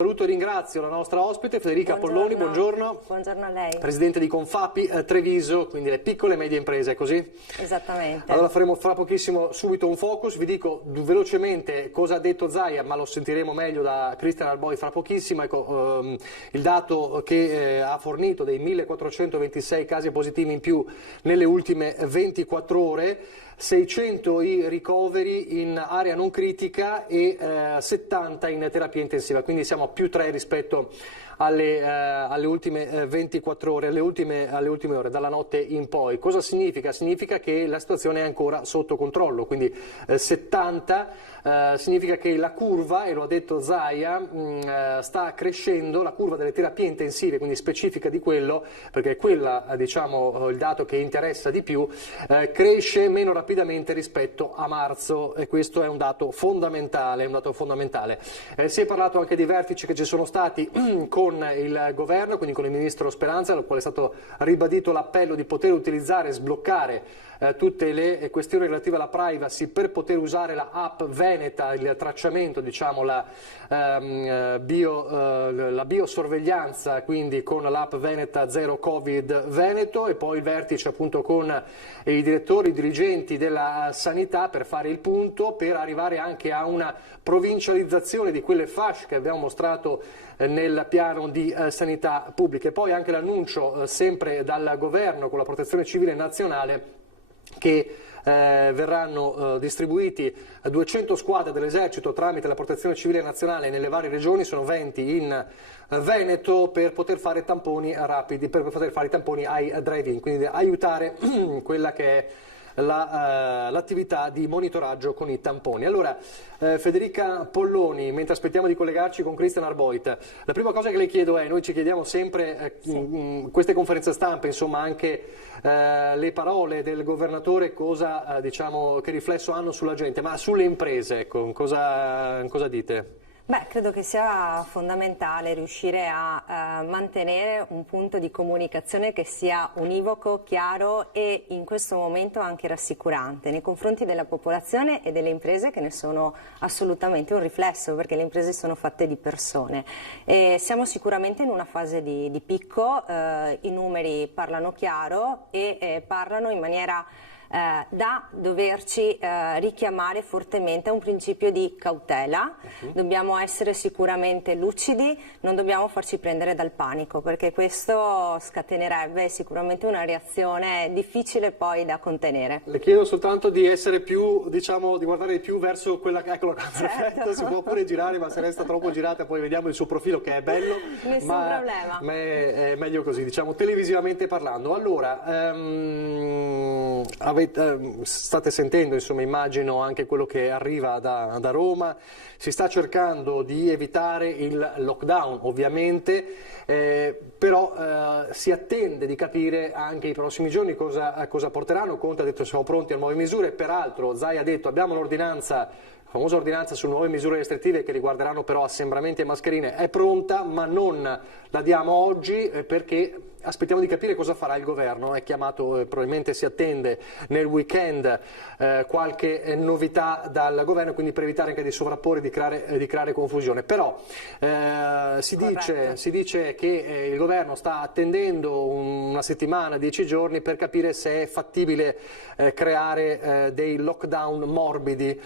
Saluto e ringrazio la nostra ospite Federica Polloni, buongiorno. Buongiorno a lei. Presidente di Confapi Treviso, quindi le piccole e medie imprese, così? Esattamente. Allora faremo fra pochissimo subito un focus, vi dico velocemente cosa ha detto Zaia, ma lo sentiremo meglio da Christian Arboi fra pochissimo. Ecco, il dato che ha fornito dei 1426 casi positivi in più nelle ultime 24 ore, 600 i ricoveri in area non critica e 70 in terapia intensiva, quindi siamo a più 3 rispetto alle ultime 24 ore, alle ultime ore, dalla notte in poi. Cosa significa? Significa che la situazione è ancora sotto controllo, quindi 70 significa che la curva, e lo ha detto Zaia, sta crescendo, la curva delle terapie intensive, quindi specifica di quello, perché è quella, diciamo, il dato che interessa di più, cresce meno rapidamente rispetto a marzo, e questo è un dato fondamentale, si è parlato anche di vertici che ci sono stati con il governo, quindi con il ministro Speranza, al quale è stato ribadito l'appello di poter utilizzare e sbloccare tutte le questioni relative alla privacy per poter usare la app Veneta, il tracciamento, diciamo, la biosorveglianza, quindi con l'app Veneta Zero Covid Veneto, e poi il vertice appunto con i direttori, i dirigenti della sanità per fare il punto, per arrivare anche a una provincializzazione di quelle fasce che abbiamo mostrato nel piano di sanità pubblica. E poi anche l'annuncio sempre dal governo con la protezione civile nazionale che verranno distribuiti 200 squadre dell'esercito tramite la protezione civile nazionale nelle varie regioni, sono 20 in Veneto, per poter fare tamponi rapidi, per poter fare i tamponi ai drive-in, quindi aiutare quella che è l'attività di monitoraggio con i tamponi. Allora, Federica Polloni, mentre aspettiamo di collegarci con Christian Arbeit, la prima cosa che le chiedo è, noi ci chiediamo sempre queste conferenze stampa, insomma anche le parole del governatore, cosa diciamo, che riflesso hanno sulla gente, ma sulle imprese, ecco, cosa dite? Beh, credo che sia fondamentale riuscire a mantenere un punto di comunicazione che sia univoco, chiaro e in questo momento anche rassicurante nei confronti della popolazione e delle imprese, che ne sono assolutamente un riflesso, perché le imprese sono fatte di persone. E siamo sicuramente in una fase di picco, i numeri parlano chiaro e parlano in maniera da doverci richiamare fortemente a un principio di cautela. Dobbiamo essere sicuramente lucidi, non dobbiamo farci prendere dal panico, perché questo scatenerebbe sicuramente una reazione difficile poi da contenere. Le chiedo soltanto di essere più, diciamo, di guardare più verso quella che, eccolo, certo. Perfetto, si può pure girare, ma se resta troppo girata poi vediamo il suo profilo, che è bello, Nessun problema. Ma è meglio così, diciamo, televisivamente parlando. Allora, state sentendo, insomma, immagino anche quello che arriva da Roma. Si sta cercando di evitare il lockdown, ovviamente, però si attende di capire anche i prossimi giorni cosa porteranno. Conte ha detto siamo pronti a nuove misure, peraltro Zaia ha detto abbiamo l'ordinanza, la famosa ordinanza su nuove misure restrittive che riguarderanno però assembramenti e mascherine, è pronta, ma non la diamo oggi perché aspettiamo di capire cosa farà il governo. È chiamato, probabilmente si attende nel weekend qualche novità dal governo, quindi per evitare anche di sovrapporre, di creare confusione. Però si dice che il governo sta attendendo una settimana, 10 giorni per capire se è fattibile creare dei lockdown morbidi.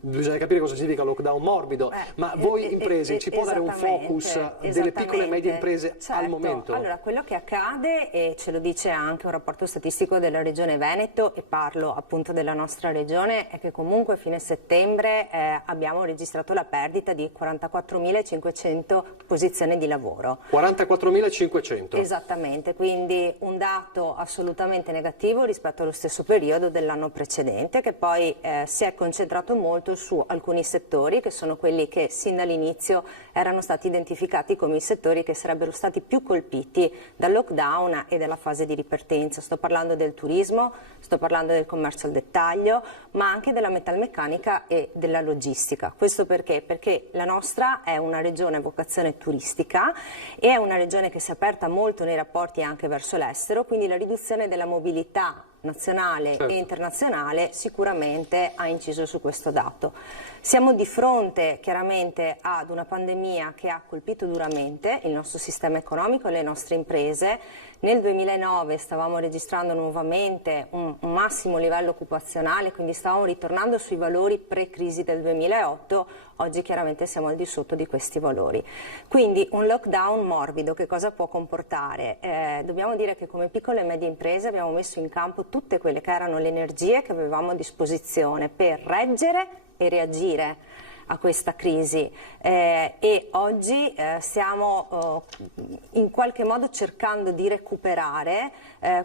Bisogna capire cosa significa lockdown morbido, ma voi imprese ci può dare un focus delle piccole e medie imprese al momento? Allora, quello che accade, e ce lo dice anche un rapporto statistico della Regione Veneto, e parlo appunto della nostra regione, è che comunque a fine settembre abbiamo registrato la perdita di 44.500 posizioni di lavoro. 44.500? Esattamente, quindi un dato assolutamente negativo rispetto allo stesso periodo dell'anno precedente, che poi si è concentrato molto su alcuni settori, che sono quelli che sin dall'inizio erano stati identificati come i settori che sarebbero stati più colpiti dal lockdown e dalla fase di ripartenza. Sto parlando del turismo, sto parlando del commercio al dettaglio, ma anche della metalmeccanica e della logistica. Questo perché? Perché la nostra è una regione a vocazione turistica e è una regione che si è aperta molto nei rapporti anche verso l'estero, quindi la riduzione della mobilità nazionale certo. e internazionale sicuramente ha inciso su questo dato. Siamo di fronte chiaramente ad una pandemia che ha colpito duramente il nostro sistema economico e le nostre imprese. Nel 2009 stavamo registrando nuovamente un massimo livello occupazionale, quindi stavamo ritornando sui valori pre-crisi del 2008, oggi chiaramente siamo al di sotto di questi valori. Quindi un lockdown morbido che cosa può comportare? Dobbiamo dire che come piccole e medie imprese abbiamo messo in campo tutte quelle che erano le energie che avevamo a disposizione per reggere e reagire a questa crisi e oggi stiamo in qualche modo cercando di recuperare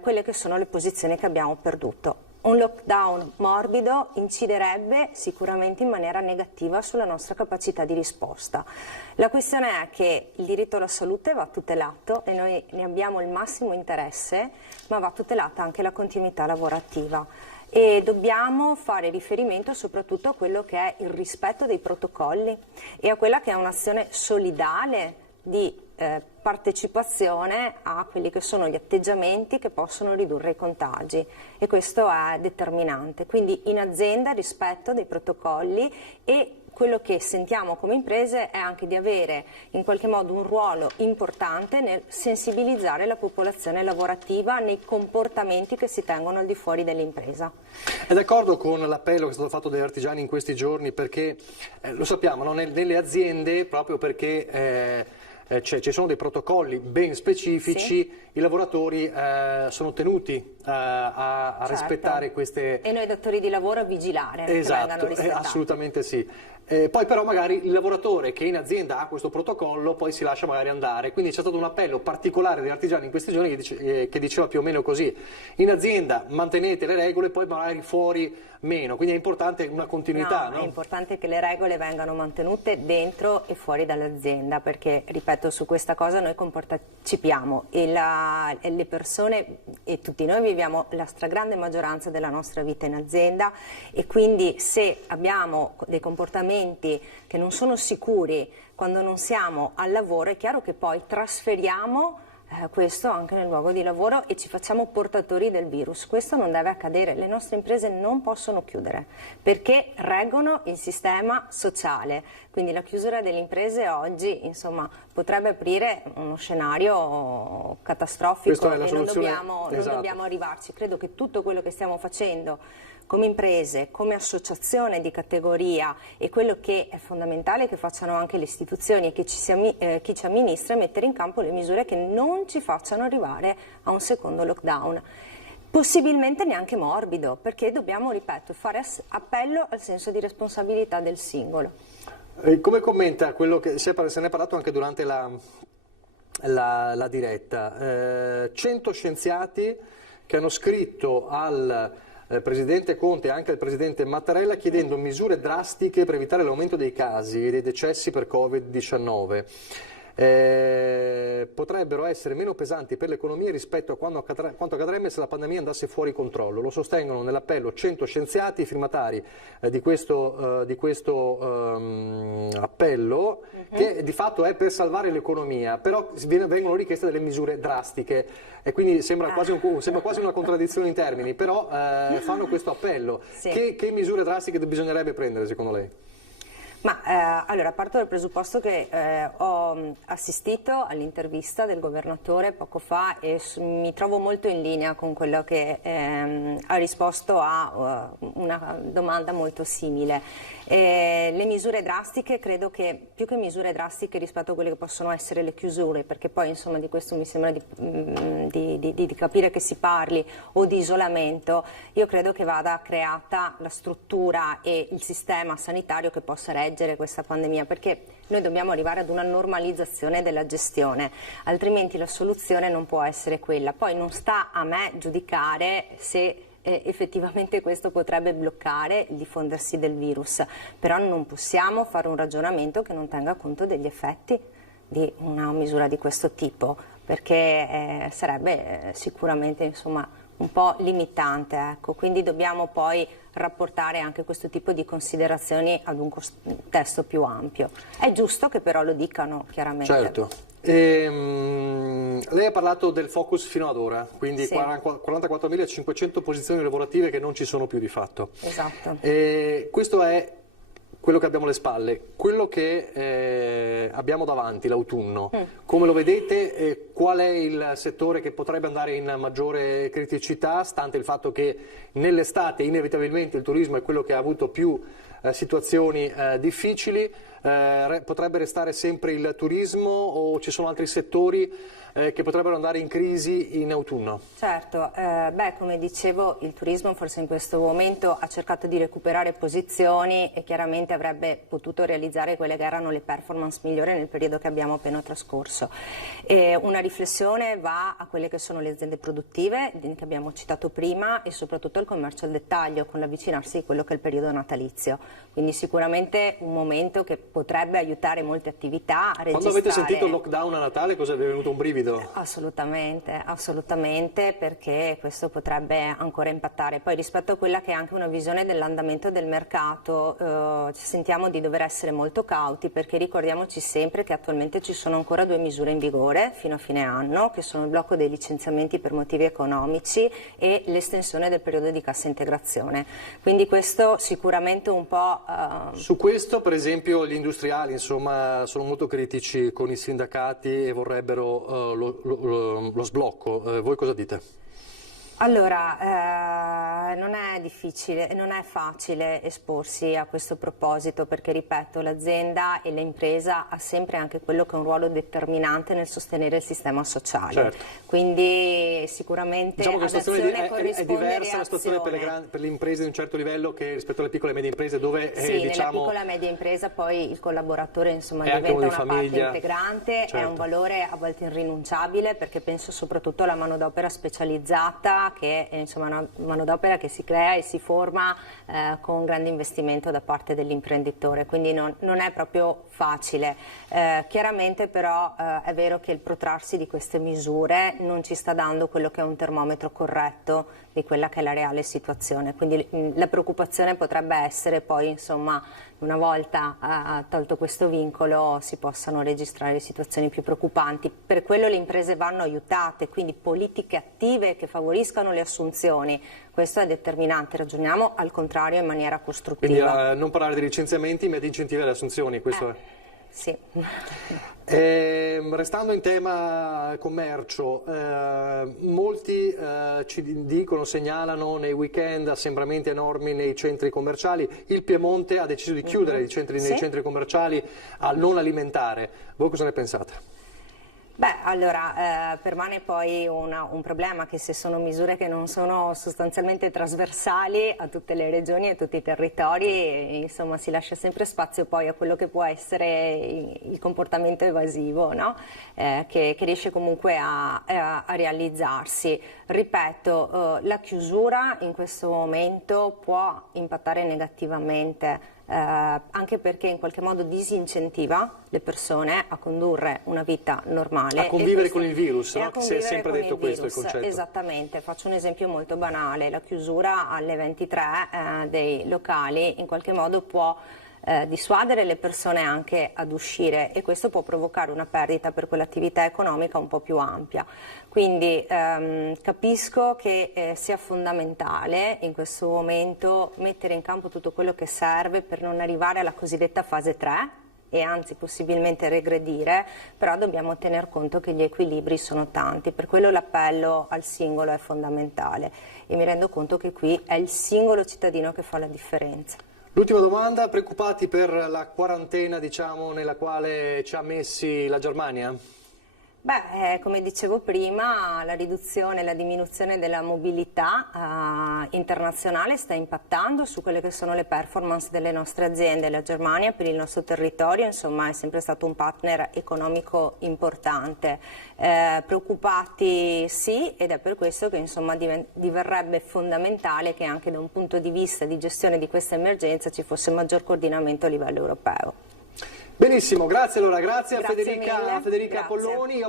quelle che sono le posizioni che abbiamo perduto. Un lockdown morbido inciderebbe sicuramente in maniera negativa sulla nostra capacità di risposta. La questione è che il diritto alla salute va tutelato e noi ne abbiamo il massimo interesse, ma va tutelata anche la continuità lavorativa. E dobbiamo fare riferimento soprattutto a quello che è il rispetto dei protocolli e a quella che è un'azione solidale di partecipazione a quelli che sono gli atteggiamenti che possono ridurre i contagi e questo è determinante. Quindi in azienda rispetto dei protocolli e quello che sentiamo come imprese è anche di avere in qualche modo un ruolo importante nel sensibilizzare la popolazione lavorativa nei comportamenti che si tengono al di fuori dell'impresa. È d'accordo con l'appello che è stato fatto dagli artigiani in questi giorni perché lo sappiamo, no? Nelle aziende proprio perché ci sono dei protocolli ben specifici, sì. I lavoratori sono tenuti a certo. rispettare queste... E noi datori di lavoro a vigilare esatto, che vengano rispettati. Assolutamente sì. Poi però magari il lavoratore che in azienda ha questo protocollo poi si lascia magari andare, quindi c'è stato un appello particolare degli artigiani in questi giorni che diceva più o meno così: in azienda mantenete le regole, poi magari fuori meno, quindi è importante una continuità. No? È importante che le regole vengano mantenute dentro e fuori dall'azienda, perché ripeto, su questa cosa noi compartecipiamo e le persone e tutti noi viviamo la stragrande maggioranza della nostra vita in azienda e quindi se abbiamo dei comportamenti che non sono sicuri quando non siamo al lavoro, è chiaro che poi trasferiamo questo anche nel luogo di lavoro e ci facciamo portatori del virus. Questo non deve accadere, le nostre imprese non possono chiudere perché reggono il sistema sociale, quindi la chiusura delle imprese oggi insomma potrebbe aprire uno scenario catastrofico e non dobbiamo arrivarci. Credo che tutto quello che stiamo facendo come imprese, come associazione di categoria e quello che è fondamentale che facciano anche le istituzioni e che chi ci amministra è mettere in campo le misure che non ci facciano arrivare a un secondo lockdown. Possibilmente neanche morbido, perché dobbiamo, ripeto, fare appello al senso di responsabilità del singolo. Come commenta quello che se ne è parlato anche durante la diretta? 100 scienziati che hanno scritto al Presidente Conte e anche al Presidente Mattarella chiedendo misure drastiche per evitare l'aumento dei casi e dei decessi per Covid-19. Potrebbero essere meno pesanti per l'economia rispetto a quanto accadrebbe se la pandemia andasse fuori controllo. Lo sostengono nell'appello 100 scienziati firmatari di questo appello, che di fatto è per salvare l'economia, però vengono richieste delle misure drastiche e quindi sembra quasi una contraddizione in termini, però fanno questo appello. Sì. Che misure drastiche bisognerebbe prendere secondo lei? Allora, parto dal presupposto che ho assistito all'intervista del governatore poco fa e mi trovo molto in linea con quello che ha risposto a una domanda molto simile. Le misure drastiche, credo che più che misure drastiche rispetto a quelle che possono essere le chiusure, perché poi insomma di questo mi sembra di capire che si parli, o di isolamento, io credo che vada creata la struttura e il sistema sanitario che possa reggere questa pandemia, perché noi dobbiamo arrivare ad una normalizzazione della gestione, altrimenti la soluzione non può essere quella. Poi non sta a me giudicare se effettivamente questo potrebbe bloccare il diffondersi del virus, però non possiamo fare un ragionamento che non tenga conto degli effetti di una misura di questo tipo, perché sarebbe sicuramente insomma un po' limitante, ecco. Quindi dobbiamo poi rapportare anche questo tipo di considerazioni ad un contesto più ampio. È giusto che però lo dicano chiaramente. Certo. Lei ha parlato del focus fino ad ora, quindi sì. 44.500 posizioni lavorative che non ci sono più di fatto. Esatto. Questo è quello che abbiamo alle spalle. Quello che abbiamo davanti, l'autunno, come lo vedete? Qual è il settore che potrebbe andare in maggiore criticità, stante il fatto che nell'estate inevitabilmente il turismo è quello che ha avuto più situazioni difficili? Potrebbe restare sempre il turismo o ci sono altri settori che potrebbero andare in crisi in autunno? Certo, come dicevo, il turismo forse in questo momento ha cercato di recuperare posizioni e chiaramente avrebbe potuto realizzare quelle che erano le performance migliori nel periodo che abbiamo appena trascorso. Una riflessione va a quelle che sono le aziende produttive che abbiamo citato prima e soprattutto il commercio al dettaglio con l'avvicinarsi di quello che è il periodo natalizio. Quindi sicuramente un momento che potrebbe aiutare molte attività a registrare. Quando avete sentito il lockdown a Natale, cosa vi è venuto un brivido? Assolutamente, assolutamente, perché questo potrebbe ancora impattare. Poi rispetto a quella che è anche una visione dell'andamento del mercato, ci sentiamo di dover essere molto cauti, perché ricordiamoci sempre che attualmente ci sono ancora 2 misure in vigore fino a fine anno, che sono il blocco dei licenziamenti per motivi economici e l'estensione del periodo di cassa integrazione. Quindi questo sicuramente un po'... Su questo, per esempio, gli industriali insomma, sono molto critici con i sindacati e vorrebbero lo sblocco. Voi cosa dite? Allora, non è difficile, non è facile esporsi a questo proposito perché, ripeto, l'azienda e l'impresa ha sempre anche quello che è un ruolo determinante nel sostenere il sistema sociale. Certo. Quindi sicuramente diciamo che la situazione è diversa la situazione per le imprese di un certo livello che rispetto alle piccole e medie imprese dove sì, diciamo... nella piccola e media impresa poi il collaboratore insomma, diventa una parte integrante, certo. È un valore a volte irrinunciabile perché penso soprattutto alla manodopera specializzata che è insomma una manodopera che si crea e si forma con grande investimento da parte dell'imprenditore, quindi non è proprio facile. Chiaramente però è vero che il protrarsi di queste misure non ci sta dando quello che è un termometro corretto di quella che è la reale situazione, quindi la preoccupazione potrebbe essere poi insomma una volta tolto questo vincolo si possano registrare situazioni più preoccupanti. Per quello le imprese vanno aiutate, quindi politiche attive che favoriscano le assunzioni, questo è determinante, ragioniamo al contrario in maniera costruttiva. Quindi non parlare di licenziamenti ma di incentivi alle assunzioni, questo è... Sì. Restando in tema commercio, molti ci dicono, segnalano nei weekend assembramenti enormi nei centri commerciali. Il Piemonte ha deciso di chiudere i centri, nei centri commerciali al non alimentare. Voi cosa ne pensate? Beh, allora, permane poi un problema che se sono misure che non sono sostanzialmente trasversali a tutte le regioni e a tutti i territori, insomma si lascia sempre spazio poi a quello che può essere il comportamento evasivo, no? Che riesce comunque a realizzarsi. Ripeto, la chiusura in questo momento può impattare negativamente. Anche perché in qualche modo disincentiva le persone a condurre una vita normale. A convivere con il virus, no? Si è sempre detto questo il concetto. Esattamente, faccio un esempio molto banale, la chiusura alle 23 dei locali in qualche modo può dissuadere le persone anche ad uscire e questo può provocare una perdita per quell'attività economica un po' più ampia. Quindi capisco che sia fondamentale in questo momento mettere in campo tutto quello che serve per non arrivare alla cosiddetta fase 3 e anzi possibilmente regredire, però dobbiamo tener conto che gli equilibri sono tanti, per quello l'appello al singolo è fondamentale e mi rendo conto che qui è il singolo cittadino che fa la differenza. L'ultima domanda, preoccupati per la quarantena diciamo, nella quale ci ha messi la Germania? Beh, come dicevo prima, la riduzione, la diminuzione della mobilità internazionale sta impattando su quelle che sono le performance delle nostre aziende. La Germania per il nostro territorio insomma, è sempre stato un partner economico importante. Preoccupati sì, ed è per questo che insomma, diverrebbe fondamentale che anche da un punto di vista di gestione di questa emergenza ci fosse maggior coordinamento a livello europeo. Benissimo, grazie allora, grazie a Grazie Federica Polloni.